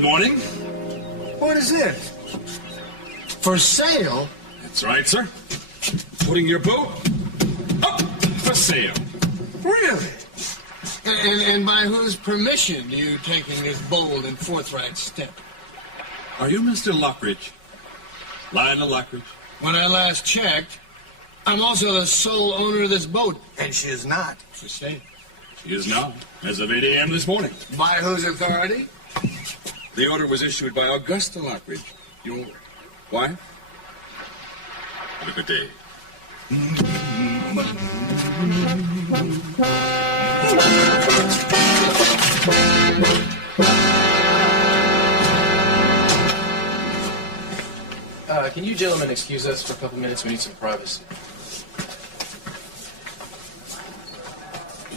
Good morning. What is it? For sale? That's right, sir. Putting your boat up for sale. Really? And by whose permission are you taking this bold and forthright step? Are you Mr. Lockridge? Lionel Lockridge? When I last checked, I'm also the sole owner of this boat, and she is not for sale. She is now, as of 8 a.m. this morning. By whose authority? The order was issued by Augusta Lockridge, your wife. Have a good day. Can you gentlemen excuse us for a couple minutes? We need some privacy.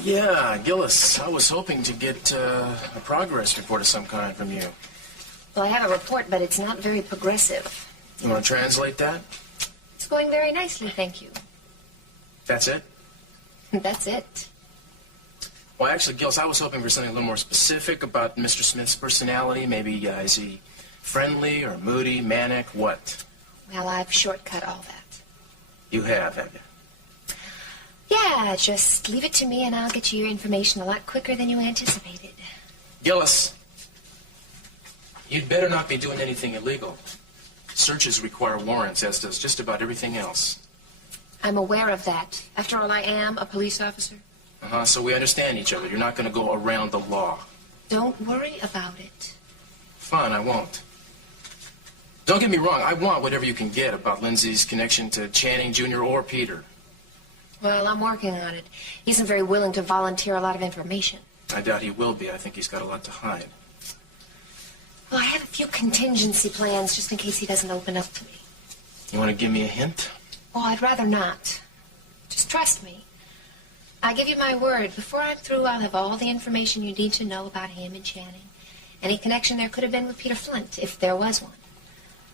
Yeah, Gillis, I was hoping to get a progress report of some kind from you. Well, I have a report, but it's not very progressive. You want to translate that? It's going very nicely, thank you. That's it? That's it. Well, actually, Gillis, I was hoping for something a little more specific about Mr. Smith's personality. Maybe, is he friendly or moody, manic, what? Well, I've shortcut all that. You have you? Yeah, just leave it to me and I'll get you your information a lot quicker than you anticipated. Gillis, you'd better not be doing anything illegal. Searches require warrants, as does just about everything else. I'm aware of that. After all, I am a police officer. So we understand each other. You're not going to go around the law. Don't worry about it. Fine, I won't. Don't get me wrong, I want whatever you can get about Lindsay's connection to Channing Jr. or Peter. Well, I'm working on it. He isn't very willing to volunteer a lot of information. I doubt he will be. I think he's got a lot to hide. Well, I have a few contingency plans just in case he doesn't open up to me. You want to give me a hint? Oh, I'd rather not. Just trust me. I give you my word. Before I'm through, I'll have all the information you need to know about him and Channing. Any connection there could have been with Peter Flint, if there was one.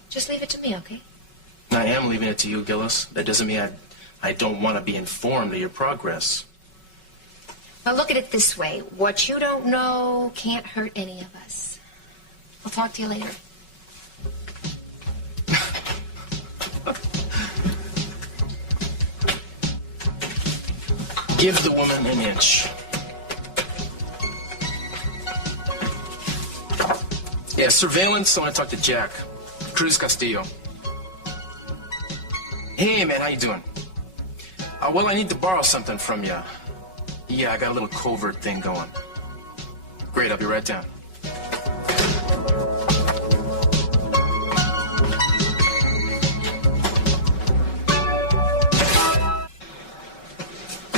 Just leave it to me, okay? I am leaving it to you, Gillis. That doesn't mean I don't want to be informed of your progress. Well, look at it this way. What you don't know can't hurt any of us. I'll talk to you later. Give the woman an inch. Yeah, surveillance. I want to talk to Jack. Cruz Castillo. Hey, man, how you doing? Well, I need to borrow something from you. Yeah, I got a little covert thing going. Great, I'll be right down.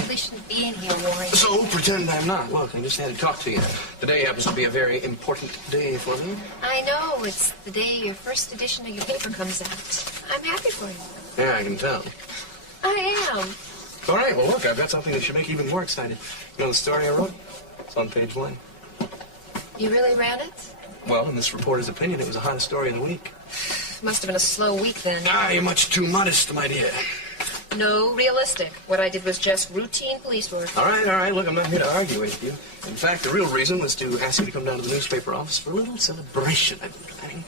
We shouldn't be in here, Warren. So pretend I'm not. Look, I just had to talk to you. Today happens to be a very important day for me. I know. It's the day your first edition of your paper comes out. I'm happy for you. Yeah, I can tell. I am. All right, well, look, I've got something that should make you even more excited. You know the story I wrote? It's on page 1. You really ran it? Well, in this reporter's opinion, it was the hottest story of the week. Must have been a slow week then. You're much too modest, my dear. No, realistic. What I did was just routine police work. All right, look, I'm not here to argue with you. In fact, the real reason was to ask you to come down to the newspaper office for a little celebration I've been planning.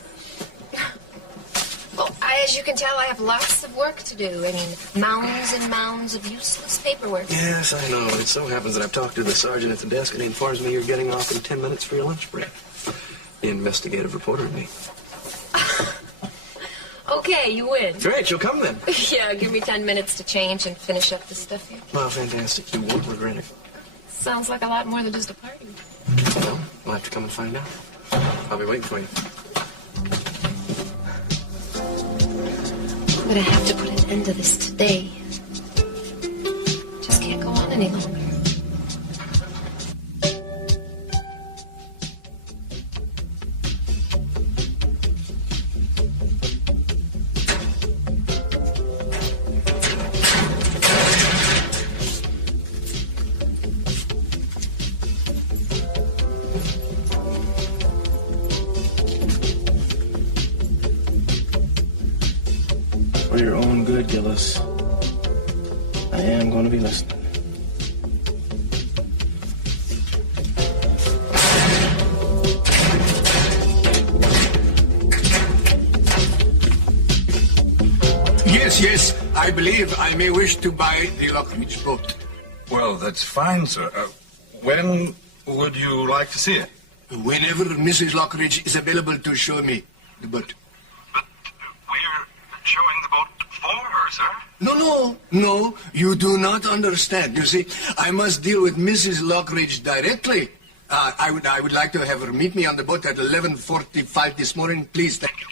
Well, as you can tell, I have lots of work to do. I mean, mounds and mounds of useless paperwork. Yes, I know. It so happens that I've talked to the sergeant at the desk, and he informs me you're getting off in 10 minutes for your lunch break. The investigative reporter and me. Okay, you win. Great, you'll come then. Yeah, give me 10 minutes to change and finish up the stuff here. Well, fantastic. You won't regret it. Sounds like a lot more than just a party. Well, we'll have to come and find out. I'll be waiting for you. I'm gonna have to put an end to this today. Just can't go on any longer. For your own good, Gillis, I am going to be listening. Yes, I believe I may wish to buy the Lockridge boat. Well, that's fine, sir. When would you like to see it? Whenever Mrs. Lockridge is available to show me the boat. But we're showing the boat for her, sir. No, you do not understand. You see, I must deal with Mrs. Lockridge directly. I would like to have her meet me on the boat at 11:45 this morning, please. Thank you.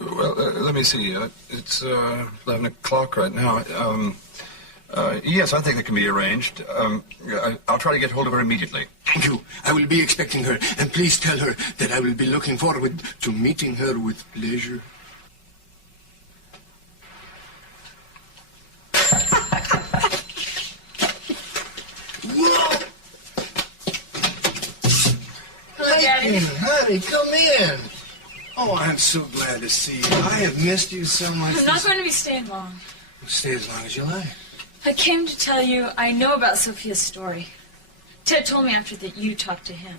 Well, let me see. It's 11 o'clock right now. Yes, I think that can be arranged. I'll try to get hold of her immediately. Thank you. I will be expecting her. And please tell her that I will be looking forward to meeting her with pleasure. Whoa! Hello, Daddy. Honey, come in. Oh, I'm so glad to see you. I have missed you so much. I'm not going to be staying long. Stay as long as you like. I came to tell you I know about Sophia's story. Ted told me after that you talked to him.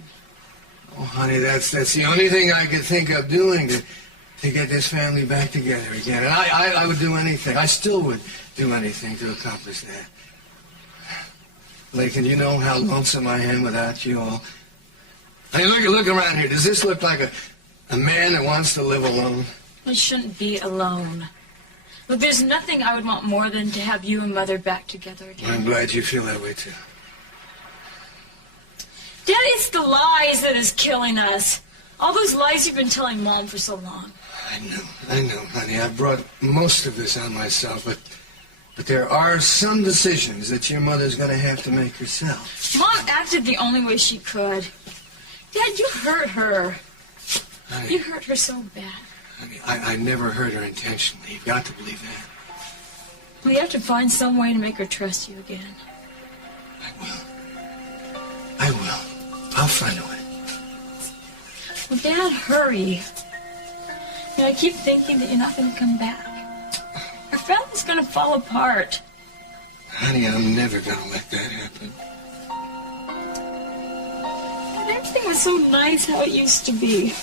Oh, honey, that's the only thing I could think of doing to get this family back together again. And I would do anything. I still would do anything to accomplish that. Lakin, you know how lonesome I am without you all. Hey, look around here. Does this look like a man that wants to live alone? I shouldn't be alone. Look, there's nothing I would want more than to have you and Mother back together again. I'm glad you feel that way, too. Dad, it's the lies that is killing us. All those lies you've been telling Mom for so long. I know, honey. I brought most of this on myself, but there are some decisions that your mother's going to have to make herself. Mom acted the only way she could. Dad, you hurt her. Honey, You hurt her so bad. honey, I never hurt her intentionally. You've got to believe that. We have to find some way to make her trust you again. I will. I'll find a way. Well, Dad, hurry. You know, I keep thinking that you're not going to come back. Our family's going to fall apart. Honey, I'm never going to let that happen. And everything was so nice how it used to be.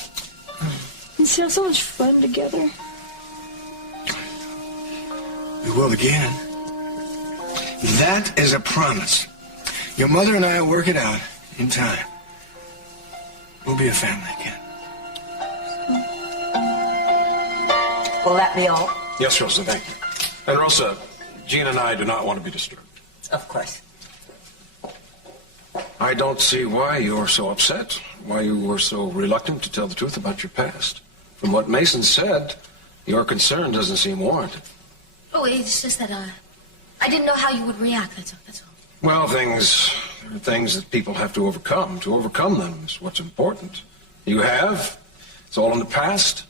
We used to have so much fun together. We will again. That is a promise. Your mother and I will work it out in time. We'll be a family again. Will that be all? Yes, Rosa, thank you. And Rosa, Gina and I do not want to be disturbed. Of course. I don't see why you're so upset, why you were so reluctant to tell the truth about your past. From what Mason said, your concern doesn't seem warranted. Oh, it's just that, I didn't know how you would react, that's all. Well, there are things that people have to overcome. To overcome them is what's important. You have. It's all in the past.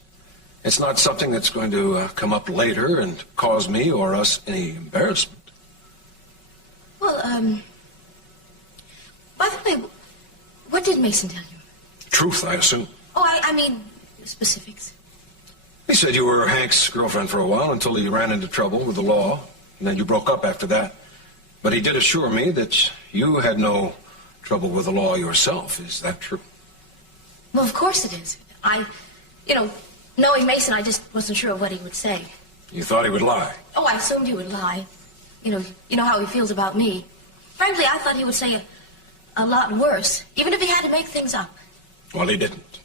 It's not something that's going to come up later and cause me or us any embarrassment. Well, by the way, what did Mason tell you? Truth, I assume. Oh, I mean, specifics. He said you were Hank's girlfriend for a while until he ran into trouble with the law, and then you broke up after that. But he did assure me that you had no trouble with the law yourself. Is that true? Well, of course it is. Knowing Mason, I just wasn't sure of what he would say. You thought he would lie. Oh, I assumed he would lie. You know how he feels about me. Frankly, I thought he would say a lot worse, even if he had to make things up. Well, he didn't.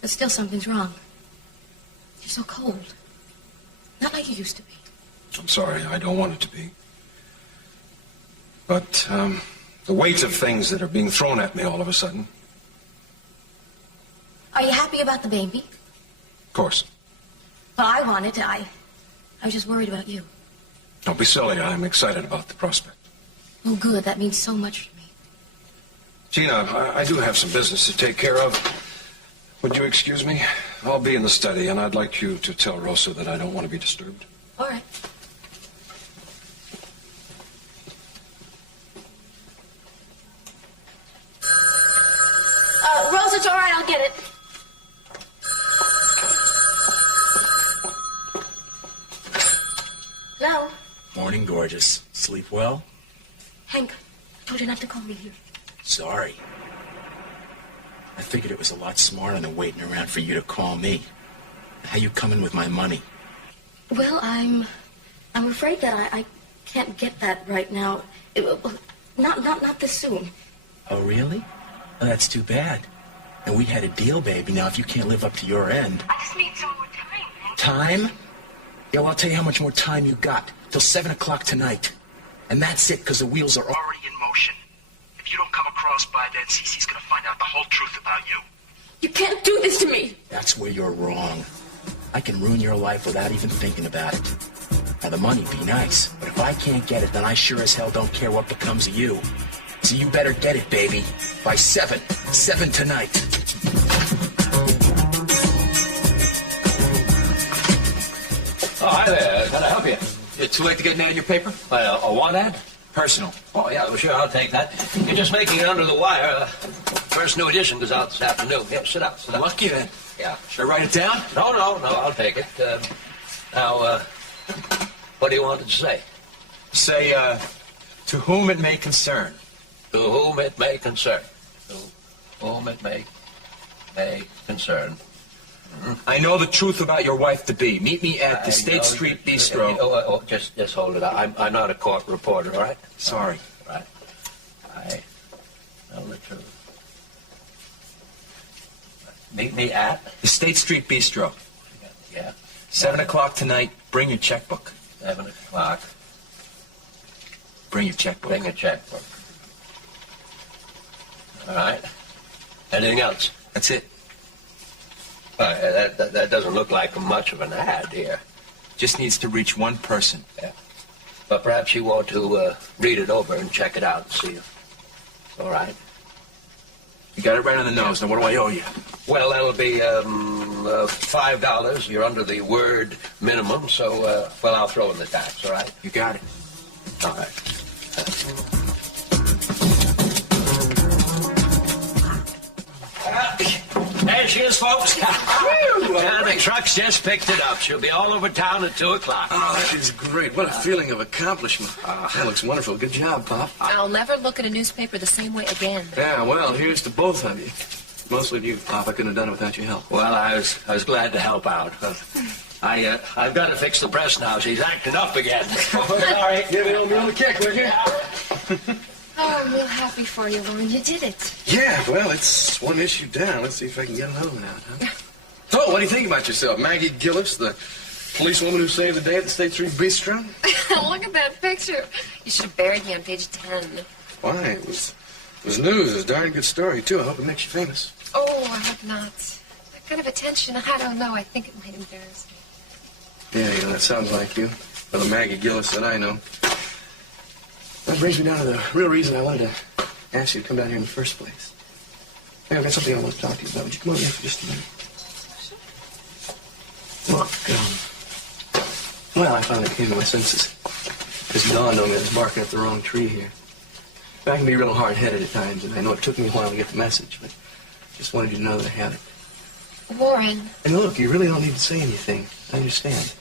But still, something's wrong. You're so cold. Not like you used to be. I'm sorry, I don't want it to be. But the weight of things that are being thrown at me all of a sudden. Are you happy about the baby? Of course. Well, I wanted to. I was just worried about you. Don't be silly. I'm excited about the prospect. Oh, good. That means so much to me. Gina, I do have some business to take care of. Would you excuse me? I'll be in the study, and I'd like you to tell Rosa that I don't want to be disturbed. All right. Rose, it's all right. I'll get it. Hello? Morning, gorgeous. Sleep well? Hank, I told you not to call me here. Sorry. I figured it was a lot smarter than waiting around for you to call me. How you coming with my money? Well, I'm afraid that I can't get that right now. Not this soon. Oh, really? Oh, that's too bad. And we had a deal, baby. Now, if you can't live up to your end... I just need some more time, man. Time? Yeah, well, I'll tell you how much more time you got. Till 7 o'clock tonight. And that's it, because the wheels are already in motion. If you don't come across by then, Cece's gonna find out the whole truth about you. You can't do this to me. That's where you're wrong. I can ruin your life without even thinking about it. Now, the money'd be nice, but if I can't get it, then I sure as hell don't care what becomes of you. So you better get it, baby. By 7. 7 tonight. Oh, hi there. Can I help you? It's too late to get an ad in your paper? A what ad? Personal. Oh, yeah, well, sure, I'll take that. You're just making it under the wire. First new edition goes out this afternoon. Here, sit up. Lucky then. Yeah. Should I write it down? No, I'll take it. Now, what do you want it to say? Say, to whom it may concern. To whom it may concern. To whom it may concern. I know the truth about your wife-to-be. Meet me at the State Street Bistro. Just hold it. I'm not a court reporter, all right? Sorry. Right. I know the truth. Meet me at? The State Street Bistro. Yeah. 7 o'clock tonight. Bring your checkbook. 7 o'clock. Bring your checkbook. Bring a checkbook. All right. Anything else? That's it. That doesn't look like much of an ad here. Just needs to reach one person. Yeah. But perhaps you want to read it over and check it out and see if it's all right. You got it right on the nose. Now, what do I owe you? Well, that would be $5. You're under the word minimum, so, I'll throw in the tax, all right? You got it. All right. There she is, folks. The truck's just picked it up. She'll be all over town at 2 o'clock. Oh, that is great. What a feeling of accomplishment. That looks wonderful. Good job, Pop. I'll never look at a newspaper the same way again. Yeah, well, here's to both of you. Mostly of you, Pop. I couldn't have done it without your help. Well, I was glad to help out. I've got to fix the press now. She's acting up again. Sorry. Give me a little kick, will you? Oh, I'm real happy for you, Lauren. You did it. Yeah, well, it's one issue down. Let's see if I can get another one out, huh? So, what do you think about yourself? Maggie Gillis, the policewoman who saved the day at the State Street Bistro? Look at that picture. You should have buried me on page 10. Why? It was news. It was a darn good story, too. I hope it makes you famous. Oh, I hope not. That kind of attention, I don't know. I think it might embarrass me. Yeah, that sounds like you. Well, the Maggie Gillis that I know. That brings me down to the real reason I wanted to ask you to come down here in the first place. Hey, I've got something I want to talk to you about. Would you come over here for just a minute? Look, well, I finally came to my senses. This dawned on me I was barking up the wrong tree here. I can be real hard-headed at times, and I know it took me a while to get the message, but just wanted you to know that I had it. Warren. And look, you really don't need to say anything. I understand.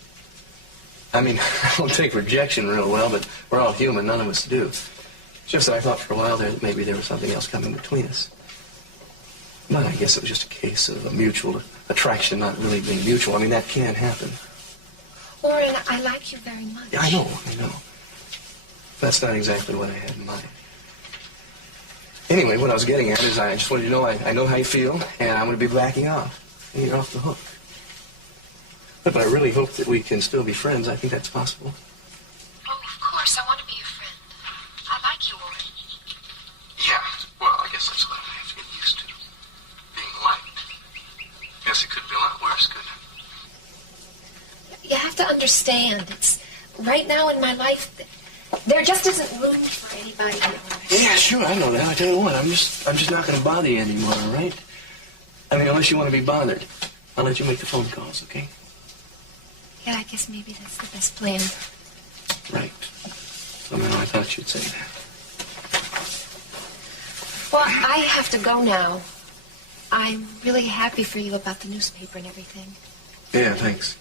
I mean, I don't take rejection real well, but we're all human. None of us do. It's just that I thought for a while there that maybe there was something else coming between us. But I guess it was just a case of a mutual attraction not really being mutual. I mean, that can happen. Warren, I like you very much. Yeah, I know. That's not exactly what I had in mind. Anyway, what I was getting at is I just wanted you to know I know how you feel, and I'm going to be backing off. And you're off the hook. But I really hope that we can still be friends. I think that's possible. Oh, of course. I want to be your friend. I like you, Warren. Yeah, well, I guess that's what I have to get used to. Being liked. Guess it could be a lot worse, couldn't it? You have to understand. It's right now in my life, there just isn't room for anybody else. Yeah, sure, I know that. I tell you what, I'm just not going to bother you anymore, all right? I mean, unless you want to be bothered. I'll let you make the phone calls, okay? Yeah, I guess maybe that's the best plan. Right. Somehow I thought you'd say that. Well, I have to go now. I'm really happy for you about the newspaper and everything. Yeah, thanks.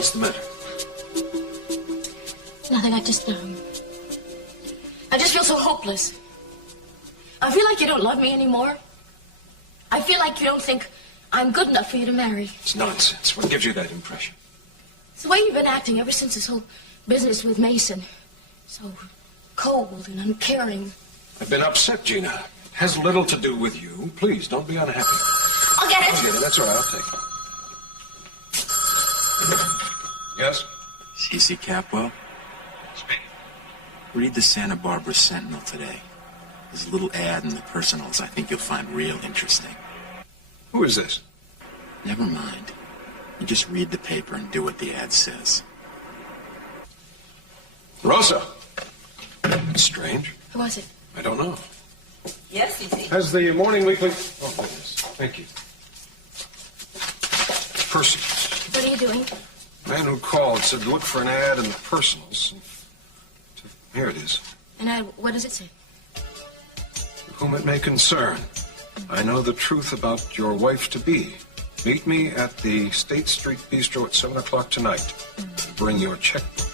What's the matter? Nothing, I just feel so hopeless. I feel like you don't love me anymore. I feel like you don't think I'm good enough for you to marry. It's nonsense. What gives you that impression? It's the way you've been acting ever since this whole business with Mason. So cold and uncaring. I've been upset, Gina. It has little to do with you. Please, don't be unhappy. I'll get it. I'll get it. That's all right. I'll take it. Yes? C.C. Capwell? Speaking. Read the Santa Barbara Sentinel today. There's a little ad in the personals I think you'll find real interesting. Who is this? Never mind. You just read the paper and do what the ad says. Rosa. That's strange. Who was it? I don't know. Yes, Cece. Has the morning weekly... Oh, goodness. Thank you. Personals. What are you doing? The man who called said look for an ad in the personals. Here it is. And what does it say? Whom it may concern. I know the truth about your wife-to-be. Meet me at the State Street Bistro at 7 o'clock tonight. Bring your checkbook.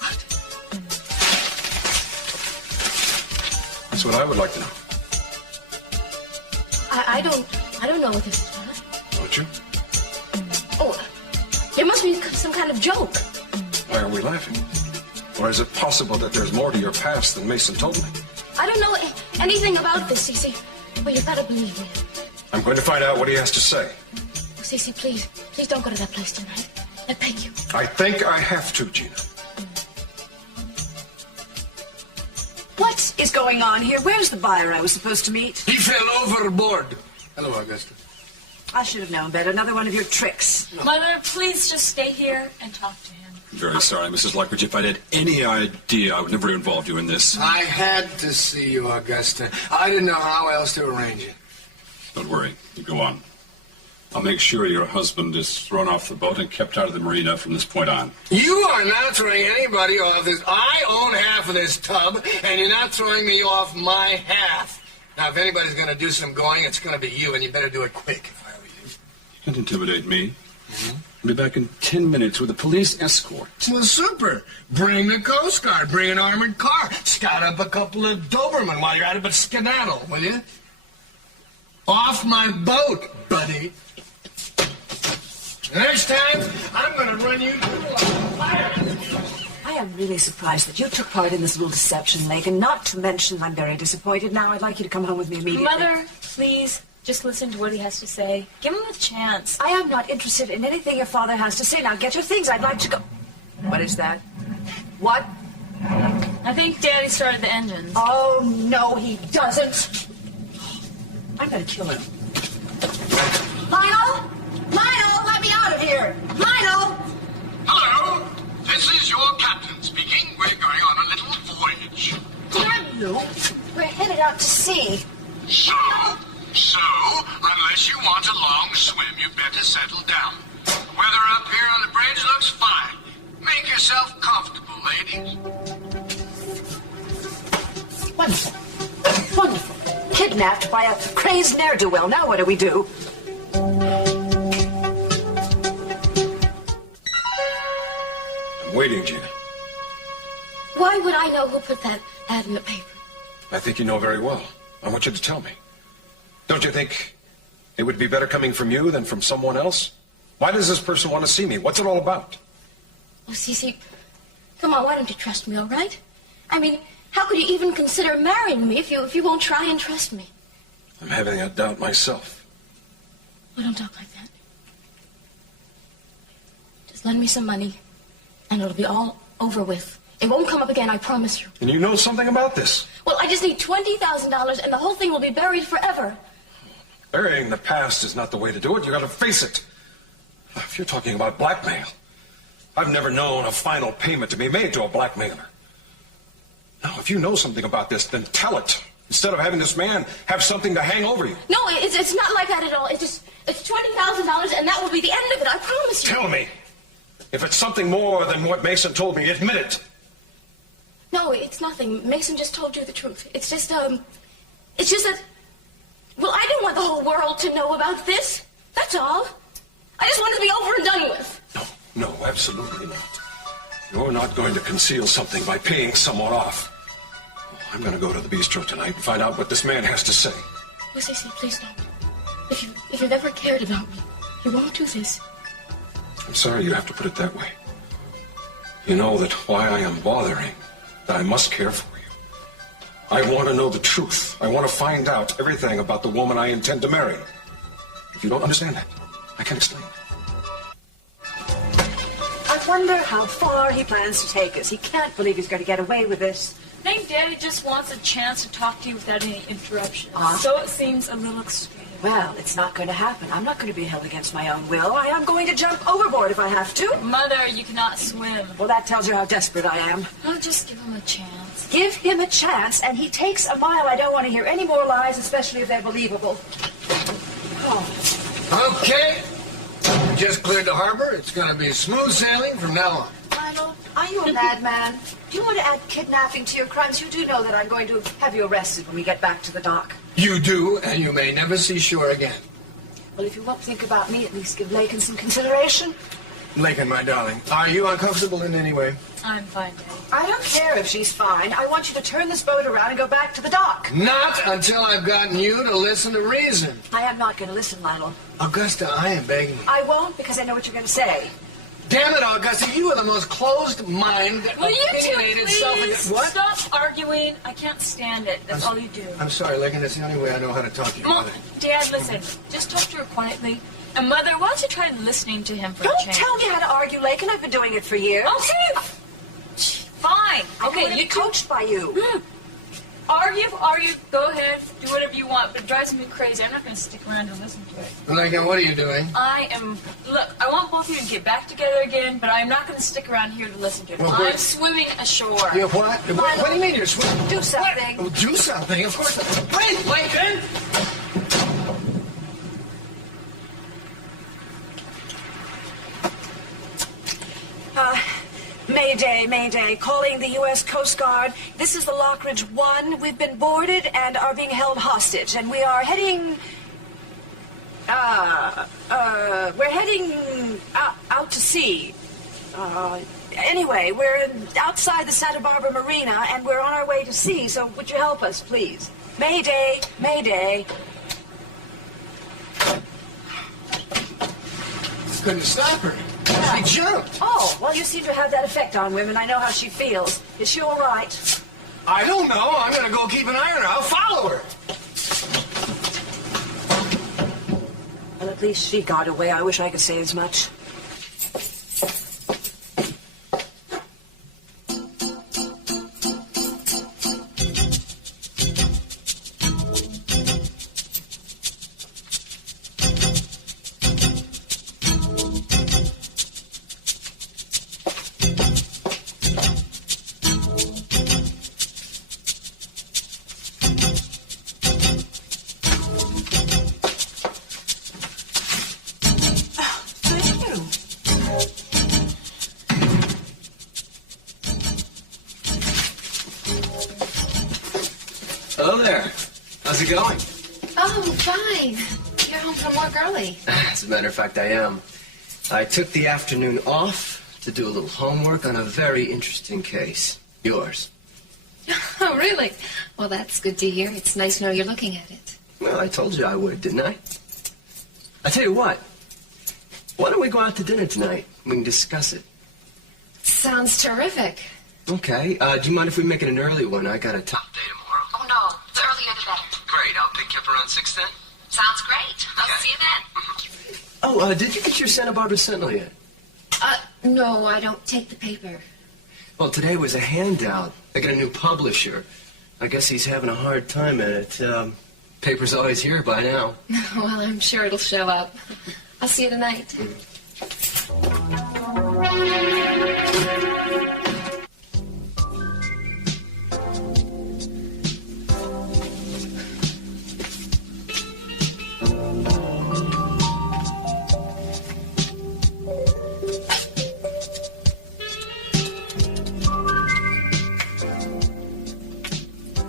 What? That's what I would like to know. I don't know what this is, Father. Don't you? Oh, there must be some kind of joke. Why are we laughing? Or is it possible that there's more to your past than Mason told me? I don't know anything about this, Cece. But you've got to believe me. I'm going to find out what he has to say. Oh, Cece, please don't go to that place tonight. I beg you. I think I have to, Gina. What is going on here? Where's the buyer I was supposed to meet? He fell overboard. Hello, Augusta. I should have known better. Another one of your tricks. Mother, please just stay here and talk to him. I'm very sorry, Mrs. Luckridge. If I'd had any idea, I would never have involved you in this. I had to see you, Augusta. I didn't know how else to arrange it. Don't worry. You go on. I'll make sure your husband is thrown off the boat and kept out of the marina from this point on. You are not throwing anybody off this. I own half of this tub, and you're not throwing me off my half. Now, if anybody's going to do some going, it's going to be you, and you better do it quick if I were you. You can't intimidate me. I'll be back in 10 minutes with a police escort. Well, super. Bring the Coast Guard. Bring an armored car. Scout up a couple of Doberman while you're at it, but skedaddle, will you? Off my boat, buddy. Next time, I'm going to run you through a fire. I am really surprised that you took part in this little deception, Megan. Not to mention, I'm very disappointed. Now, I'd like you to come home with me immediately. Mother, please, just listen to what he has to say. Give him a chance. I am not interested in anything your father has to say. Now, get your things. I'd like to go... What is that? What? I think Daddy started the engines. Oh, no, he doesn't. I'm going to kill him. Lionel? Lionel, let me out of here! Lionel! Hello, this is your captain speaking. We're going on a little voyage. Damn you! We're headed out to sea. So, unless you want a long swim, you better settle down. The weather up here on the bridge looks fine. Make yourself comfortable, ladies. Wonderful. Wonderful. Kidnapped by a crazed ne'er-do-well. Now what do we do? I'm waiting, Gina. Why would I know who put that ad in the paper? I think you know very well. I want you to tell me. Don't you think it would be better coming from you than from someone else? Why does this person want to see me? What's it all about? Oh, Cece, come on, why don't you trust me, all right? I mean, how could you even consider marrying me if you won't try and trust me? I'm having a doubt myself. Well, don't talk like that. Just lend me some money, and it'll be all over with. It won't come up again, I promise you. And you know something about this? Well, I just need $20,000, and the whole thing will be buried forever. Burying the past is not the way to do it. You gotta face it. If you're talking about blackmail, I've never known a final payment to be made to a blackmailer. Now, if you know something about this, then tell it. Instead of having this man have something to hang over you. No, it's not like that at all. It's $20,000, and that will be the end of it, I promise you. Tell me. If it's something more than what Mason told me, admit it. No, it's nothing. Mason just told you the truth. It's just that... Well, I didn't want the whole world to know about this. That's all. I just wanted to be over and done with. No, No, absolutely not. You're not going to conceal something by paying someone off. I'm going to go to the bistro tonight and find out what this man has to say. Oh, Cece, please don't. If you've ever cared about me, you won't do this. I'm sorry you have to put it that way. You know that why I am bothering, that I must care for you. I want to know the truth. I want to find out everything about the woman I intend to marry. If you don't understand that, I can explain. I wonder how far he plans to take us. He can't believe he's going to get away with this. I think Daddy just wants a chance to talk to you without any interruptions. Ah. So it seems a little extreme. Well, it's not going to happen. I'm not going to be held against my own will. I am going to jump overboard if I have to. Mother, you cannot swim. Well, that tells you how desperate I am. I'll just give him a chance. Give him a chance, and he takes a mile. I don't want to hear any more lies, especially if they're believable. Oh. Okay. We just cleared the harbor. It's going to be smooth sailing from now on. Lionel, are you a madman? Do you want to add kidnapping to your crimes? You do know that I'm going to have you arrested when we get back to the dock. You do, and you may never see shore again. Well, if you won't think about me, at least give Lakin some consideration. Lakin, my darling, are you uncomfortable in any way? I'm fine, Daddy. I don't care if she's fine. I want you to turn this boat around and go back to the dock. Not until I've gotten you to listen to reason. I am not going to listen, Lionel. Augusta, I am begging you. I won't, because I know what you're going to say. Damn it, Augusta, you are the most closed mind, Will you two opinionated, please What? stop arguing? I can't stand it. That's all you do. I'm sorry, Lakin, that's the only way I know how to talk to you Mom, about it. Dad, listen. Just talk to her quietly. And Mother, why don't you try listening to him for a Don't change? tell me how to argue, Lakin. I've been doing it for years. Okay. Fine. I Okay, want to be coached by you. Argue, go ahead, do whatever you want, but it drives me crazy. I'm not going to stick around and listen to it. Lakin, what are you doing? Look, I want both of you to get back together again, but I'm not going to stick around here to listen to it. Well, I'm swimming ashore. You're what? What do you mean you're swimming? Do something. Oh, do something? Of course. Wait, Lakin! Mayday, Mayday. Calling the U.S. Coast Guard. This is the Lockridge 1. We've been boarded and are being held hostage. And we are heading... we're heading out to sea. Anyway, we're outside the Santa Barbara Marina, and we're on our way to sea, so would you help us, please? Mayday, Mayday. Couldn't stop her. She jumped. Oh, well, you seem to have that effect on women. I know how she feels. Is she all right? I don't know. I'm going to go keep an eye on her. I'll follow her. Well, at least she got away. I wish I could say as much. Hello there. How's it going? Oh, fine. You're home from work early. As a matter of fact, I am. I took the afternoon off to do a little homework on a very interesting case. Yours. Oh, really? Well, that's good to hear. It's nice to know you're looking at it. Well, I told you I would, didn't I? I tell you what. Why don't we go out to dinner tonight? We can discuss it. Sounds terrific. Okay. Do you mind if we make it an early one? I got a top day tomorrow. Oh, no. The earlier the better. Great. I'll pick you up around 6 then. Sounds great. I'll see you then. Oh, did you get your Santa Barbara Sentinel yet? No, I don't take the paper. Well, today was a handout. They got a new publisher. I guess he's having a hard time at it. Paper's always here by now. Well, I'm sure it'll show up. I'll see you tonight.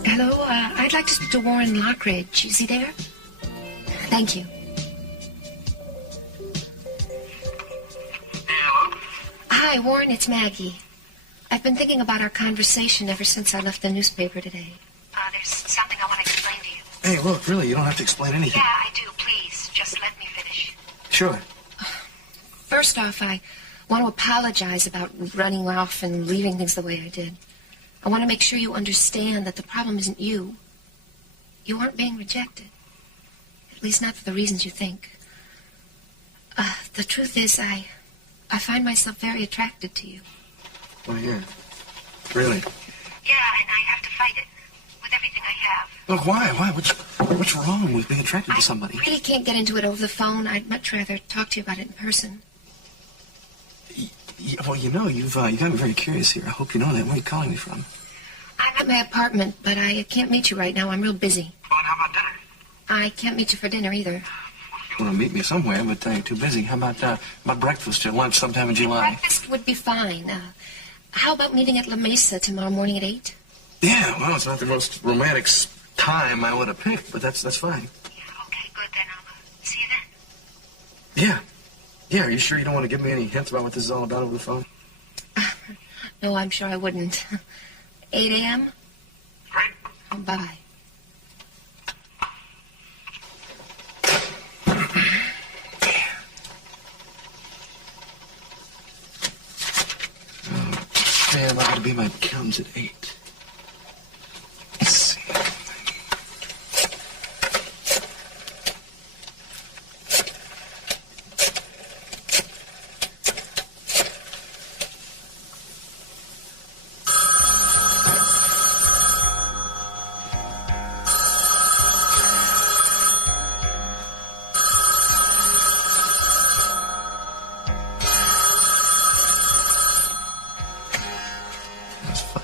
Hello, I'd like to speak to Warren Lockridge. Is he there? Thank you. Hello? Hi, Warren, it's Maggie. I've been thinking about our conversation ever since I left the newspaper today. There's something I want to explain to you. Hey, look, really, you don't have to explain anything. Yeah, I do. Please, just let me finish. Sure. First off, I want to apologize about running off and leaving things the way I did. I want to make sure you understand that the problem isn't you. You aren't being rejected. At least not for the reasons you think. The truth is, I find myself very attracted to you. Oh, yeah. Really? Yeah, and I have to fight it with everything I have. Look, why? What's wrong with being attracted to somebody? I really can't get into it over the phone. I'd much rather talk to you about it in person. Well, you know, you've got me very curious here. I hope you know that. Where are you calling me from? I'm at my apartment, but I can't meet you right now. I'm real busy. Well, how about dinner? I can't meet you for dinner either. Well, meet me somewhere, but you're too busy. How about breakfast or lunch sometime in July? Breakfast would be fine. How about meeting at La Mesa tomorrow morning at 8? Yeah, well, it's not the most romantic time I would have picked, but that's fine. Yeah, okay, good. Then I'll see you then. Yeah. Yeah, are you sure you don't want to give me any hints about what this is all about over the phone? No, I'm sure I wouldn't. 8 a.m.? Great. Oh, bye. Man, I got to be my accountants at 8. Let's see.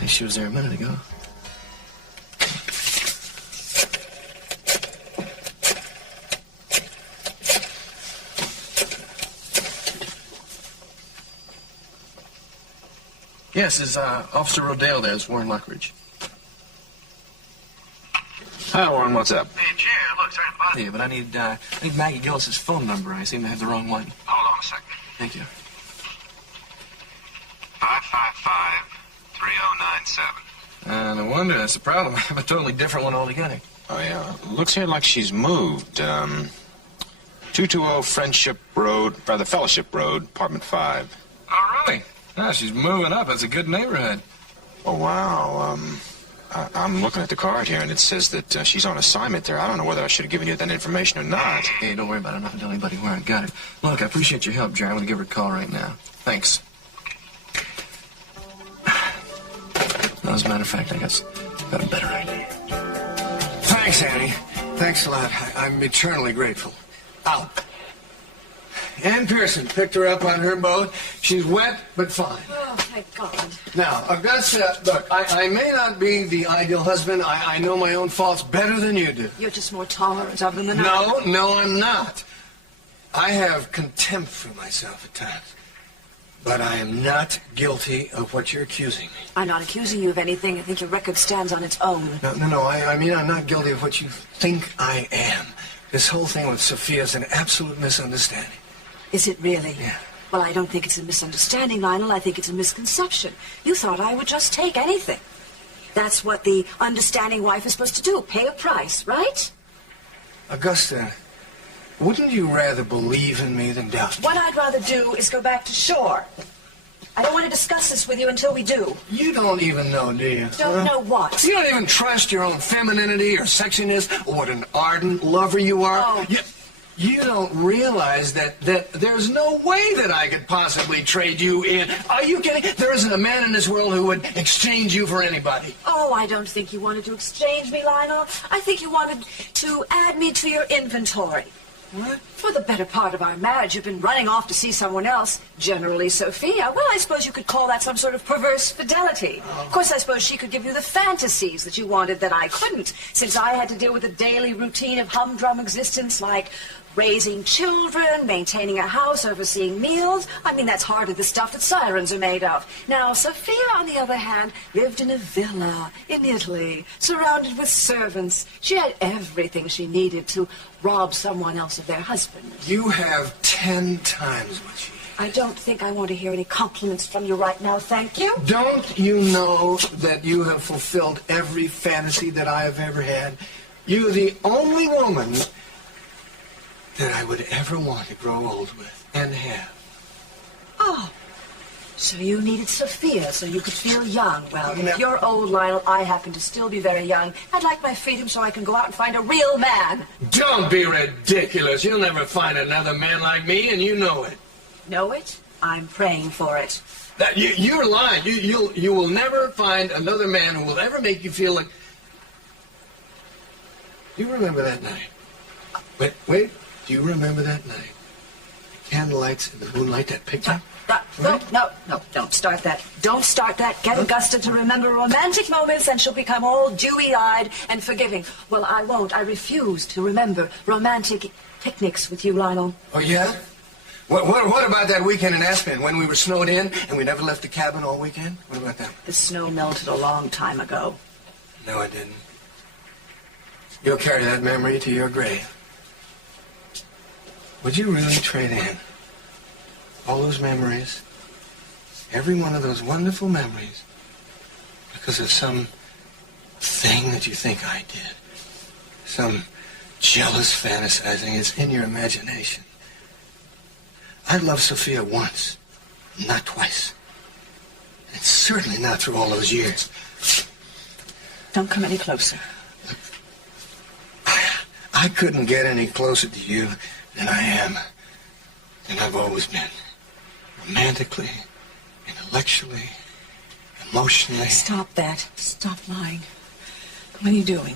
She was there a minute ago. Yes, is Officer Rodale there? It's Warren Lockridge. Hi, Warren, what's up? Hey, Chair, look, sorry to bother you. Yeah, but I need Maggie Gillis's phone number. I seem to have the wrong one. Hold on a second. Thank you. 555-3097. No wonder. That's the problem. I have a totally different one altogether. Oh, yeah. Looks here like she's moved. 220 Friendship Road, rather Fellowship Road, apartment 5. Oh, really? Oh, she's moving up. That's a good neighborhood. Oh, wow. I'm looking at the card here, and it says that she's on assignment there. I don't know whether I should have given you that information or not. Hey, don't worry about it. I'm not going to tell anybody where I got it. Look, I appreciate your help, Jerry. I'm going to give her a call right now. Thanks. No, as a matter of fact, I guess I've got a better idea. Thanks, Annie. Thanks a lot. I'm eternally grateful. Out. Ann Pearson picked her up on her boat. She's wet, but fine. Oh, thank God. Now, Augusta, look, I may not be the ideal husband. I know my own faults better than you do. You're just more tolerant of them than I am. No, I'm not. I have contempt for myself at times. But I am not guilty of what you're accusing me. I'm not accusing you of anything. I think your record stands on its own. No. I mean, I'm not guilty of what you think I am. This whole thing with Sophia is an absolute misunderstanding. Is it really? Yeah. Well, I don't think it's a misunderstanding, Lionel. I think it's a misconception. You thought I would just take anything. That's what the understanding wife is supposed to do, pay a price, right? Augusta, wouldn't you rather believe in me than doubt me? What I'd rather do is go back to shore. I don't want to discuss this with you until we do. You don't even know, do you? Don't know what? You don't even trust your own femininity or sexiness or what an ardent lover you are. Oh. You don't realize that there's no way that I could possibly trade you in. Are you kidding? There isn't a man in this world who would exchange you for anybody. Oh, I don't think you wanted to exchange me, Lionel. I think you wanted to add me to your inventory. What? For the better part of our marriage, you've been running off to see someone else, generally Sophia. Well, I suppose you could call that some sort of perverse fidelity. Oh. Of course, I suppose she could give you the fantasies that you wanted that I couldn't, since I had to deal with the daily routine of humdrum existence like raising children, maintaining a house, overseeing meals. I mean, that's hardly the stuff that sirens are made of. Now, Sophia, on the other hand, lived in a villa in Italy, surrounded with servants. She had everything she needed to rob someone else of their husband. You have 10 times what she has. I don't think I want to hear any compliments from you right now, thank you. Don't you know that you have fulfilled every fantasy that I have ever had? You're the only woman that I would ever want to grow old with and have. Oh, so you needed Sophia so you could feel young. Well, No. if you're old, Lionel, I happen to still be very young. I'd like my freedom so I can go out and find a real man. Don't be ridiculous. You'll never find another man like me, and you know it. Know it? I'm praying for it. You're lying. You will never find another man who will ever make you feel like... You remember that night? Wait. Do you remember that night? The candlelights and the moonlight, that picture? No, don't start that. Don't start that. Get Augusta to remember romantic moments and she'll become all dewy-eyed and forgiving. Well, I won't. I refuse to remember romantic picnics with you, Lionel. Oh, yeah? What about that weekend in Aspen when we were snowed in and we never left the cabin all weekend? What about that? The snow melted a long time ago. No, it didn't. You'll carry that memory to your grave. Would you really trade in all those memories, every one of those wonderful memories, because of some thing that you think I did? Some jealous fantasizing. It's in your imagination. I loved Sophia once, not twice. And certainly not through all those years. Don't come any closer. I couldn't get any closer to you than I am, than I've always been. Romantically, intellectually, emotionally. Stop that. Stop lying. What are you doing?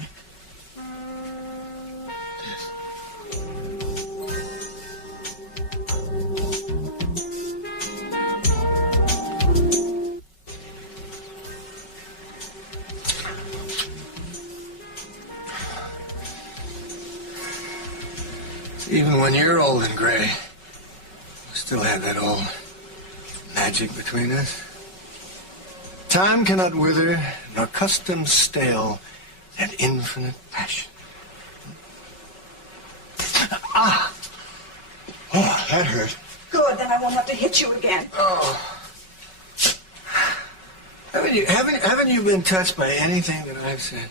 Even when you're old and gray, we still have that old magic between us. Time cannot wither, nor custom stale, that infinite passion. Ah! Oh, that hurt. Good, then I won't have to hit you again. Oh. Haven't you been touched by anything that I've said?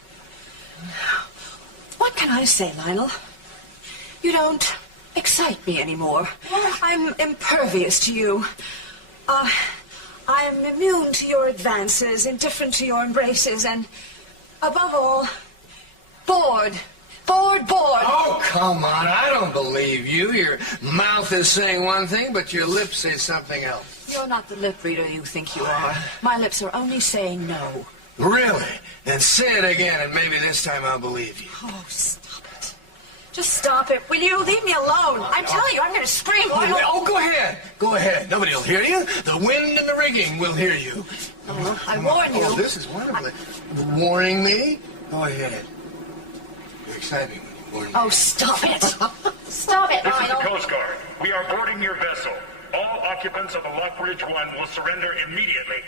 What can I say, Lionel? You don't excite me anymore. I'm impervious to you. I'm immune to your advances, indifferent to your embraces, and above all, bored. Bored. Oh, come on. I don't believe you. Your mouth is saying one thing, but your lips say something else. You're not the lip reader you think you are. My lips are only saying no. Really? Then say it again, and maybe this time I'll believe you. Oh, stop it. Just stop it, will you? Leave me alone. I'm telling you, I'm going to scream. Oh, go ahead. Go ahead. Nobody will hear you. The wind and the rigging will hear you. I warn you. Oh, this is wonderful. Warning me? Go ahead. You excite me when you warn me. Oh, stop it. Stop it, This is the Lionel. Coast Guard. We are boarding your vessel. All occupants of the Lockbridge 1 will surrender immediately.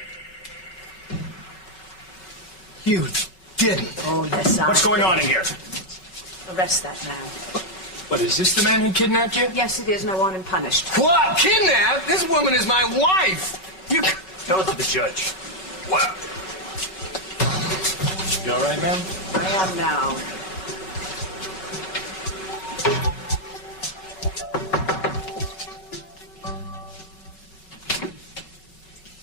You didn't. Oh, yes, I What's going on in here? Arrest that man. What, is this the man who kidnapped you? Yes, it is. No one and punished. What? Kidnapped? This woman is my wife. You... Tell it to the judge. What? You all right, ma'am? I am now.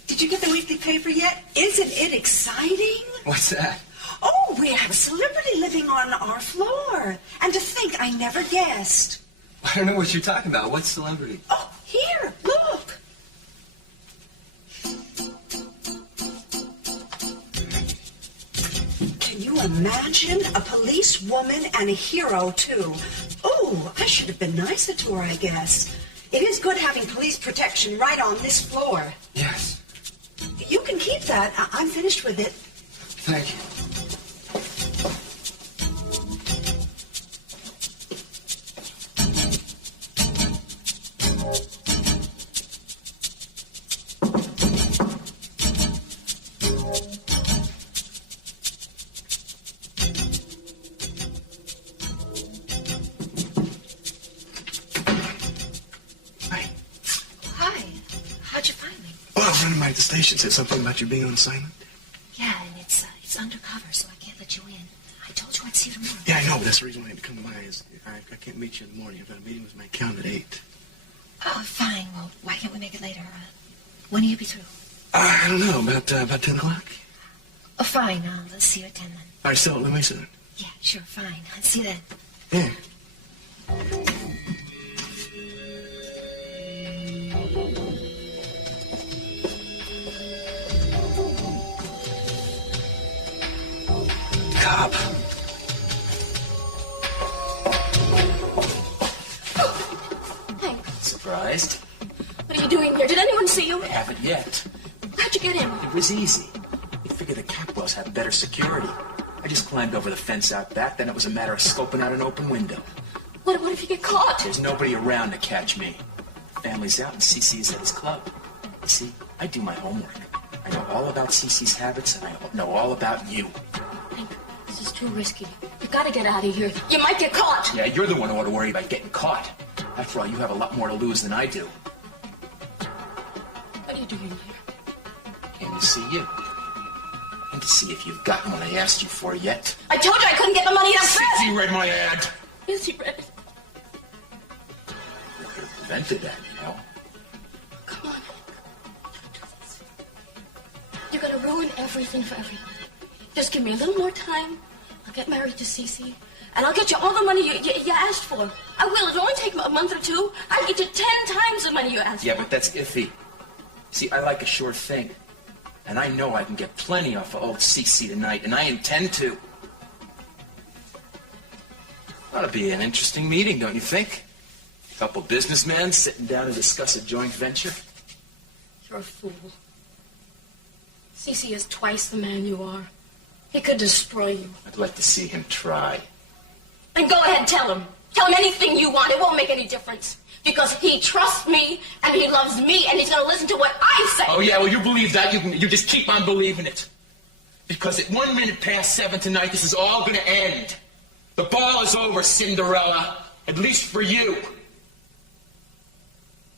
Did you get the weekly paper yet? Isn't it exciting? What's that? Oh, we have a celebrity living on our floor. And to think I never guessed. I don't know what you're talking about. What celebrity? Oh, here, look. Can you imagine? A police woman and a hero, too. Oh, I should have been nicer to her, I guess. It is good having police protection right on this floor. Yes. You can keep that. I'm finished with it. Thank you. Hi. Well, a friend of mine at the station said something about you being on assignment. Yeah, and it's undercover, so I can't let you in. I told you I'd see you tomorrow. Yeah, I know, but that's the reason why I had to come by. Is I can't meet you in the morning. I've got a meeting with my accountant at 8. Oh, fine. Well, why can't we make it later? When will you be through? I don't know, about 10 o'clock. Oh, fine. I'll see you at 10 then. All right, so let me see then. Yeah, sure, fine. I'll see you then. Yeah. Cop. Hank. Surprised? What are you doing here? Did anyone see you? I haven't yet. How'd you get in? It was easy. You figure the Capwells have better security. I just climbed over the fence out back, then it was a matter of scoping out an open window. What if you get caught? There's nobody around to catch me. Family's out and CC's at his club. You see, I do my homework. I know all about CC's habits, and I know all about you. Hank, this is too risky. You gotta get out of here. You might get caught. Yeah, you're the one who ought to worry about getting caught. After all, you have a lot more to lose than I do. What are you doing here? Came to see you. And to see if you've gotten what I asked you for yet. I told you I couldn't get the money out fast. CC read my ad. Yes, he read it. You could have prevented that, you know. Come on, Hank. Don't do this. You're gonna ruin everything for everybody. Just give me a little more time. I'll get married to Cece, and I'll get you all the money you asked for. I will. It'll only take a month or two. I'll get you 10 times the money you asked Yeah, for. but that's iffy. See, I like a sure thing. And I know I can get plenty off of old CC tonight, and I intend to. Ought to be an interesting meeting, don't you think? A couple businessmen sitting down to discuss a joint venture. You're a fool. Cece is twice the man you are. He could destroy you. I'd like to see him try. Then go ahead, tell him. Tell him anything you want. It won't make any difference. Because he trusts me, and he loves me, and he's going to listen to what I say. Oh, yeah, well, you believe that. You just keep on believing it. Because at 7:01 tonight, this is all going to end. The ball is over, Cinderella. At least for you.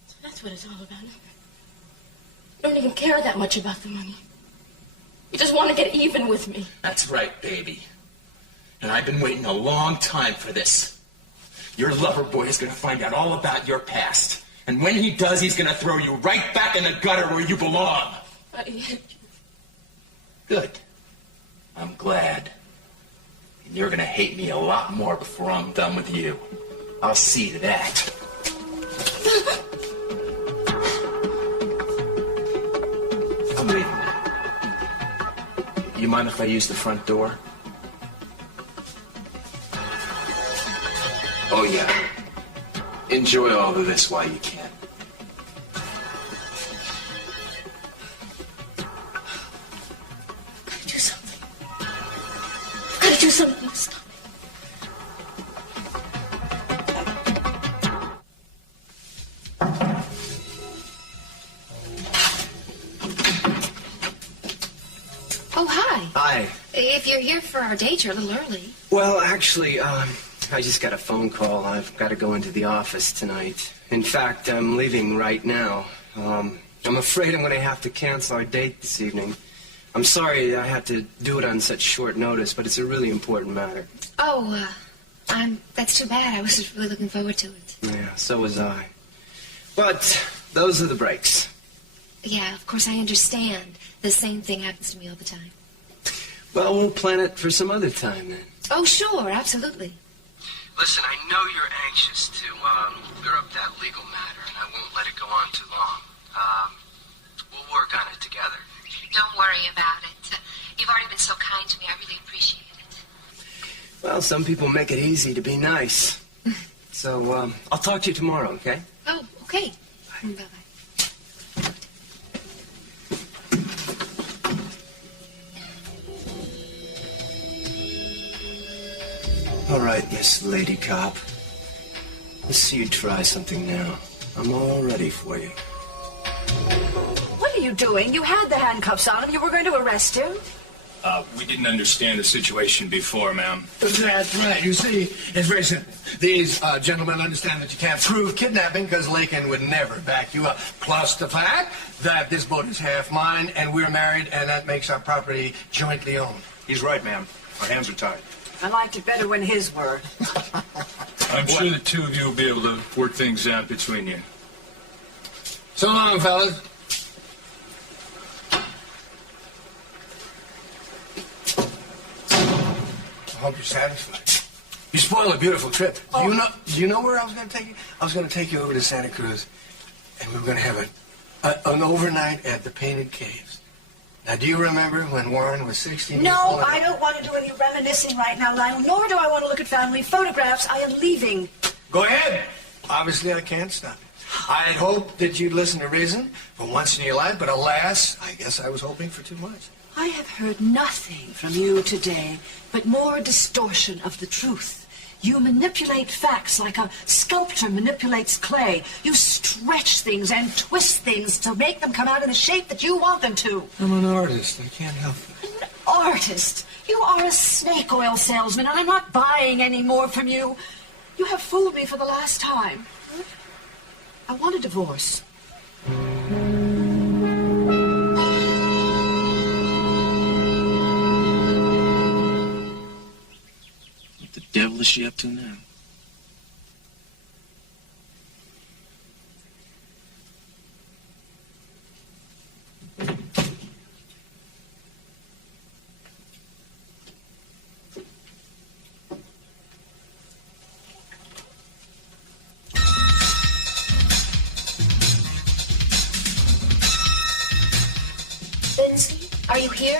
So that's what it's all about. You don't even care that much about the money. You just want to get even with me. That's right, baby. And I've been waiting a long time for this. Your lover boy is going to find out all about your past. And when he does, he's going to throw you right back in the gutter where you belong. I hate you. Good. I'm glad. And you're going to hate me a lot more before I'm done with you. I'll see to that. I'm leaving now. You mind if I use the front door? Oh, yeah. Enjoy all of this while you can. Gotta do something. Gotta do something to stop it. Oh, hi. Hi. If you're here for our date, you're a little early. Well, actually, I just got a phone call. I've got to go into the office tonight. In fact, I'm leaving right now. I'm afraid I'm going to have to cancel our date this evening. I'm sorry I had to do it on such short notice, but it's a really important matter. Oh, that's too bad. I was just really looking forward to it. Yeah, so was I. But those are the breaks. Yeah, of course I understand. The same thing happens to me all the time. Well, we'll plan it for some other time, then. Oh, sure, absolutely. Listen, I know you're anxious to clear up that legal matter, and I won't let it go on too long. We'll work on it together. Don't worry about it. You've already been so kind to me. I really appreciate it. Well, some people make it easy to be nice. So, I'll talk to you tomorrow, okay? Oh, okay. Bye-bye. All right, Miss Lady Cop. Let's see you try something now. I'm all ready for you. What are you doing? You had the handcuffs on him. You were going to arrest him. We didn't understand the situation before, ma'am. That's right. You see, it's very simple. These gentlemen understand that you can't prove kidnapping because Lakin would never back you up. Plus the fact that this boat is half mine and we're married and that makes our property jointly owned. He's right, ma'am. Our hands are tied. I liked it better when his were. I'm sure the two of you will be able to work things out between you. So long, fellas. I hope you're satisfied. You spoiled a beautiful trip. Do you know where I was going to take you? I was going to take you over to Santa Cruz, and we were going to have an overnight at the Painted Caves. Now, do you remember when Warren was 16 No, years old? I don't want to do any reminiscing right now, Lionel, nor do I want to look at family photographs. I am leaving. Go ahead. Obviously, I can't stop it. I had hoped that you'd listen to reason for once in your life, but alas, I guess I was hoping for too much. I have heard nothing from you today but more distortion of the truth. You manipulate facts like a sculptor manipulates clay. You stretch things and twist things to make them come out in the shape that you want them to. I'm an artist. I can't help it. An artist? You are a snake oil salesman, and I'm not buying any more from you. You have fooled me for the last time. I want a divorce. What the devil is she up to now? Lindsay, are you here?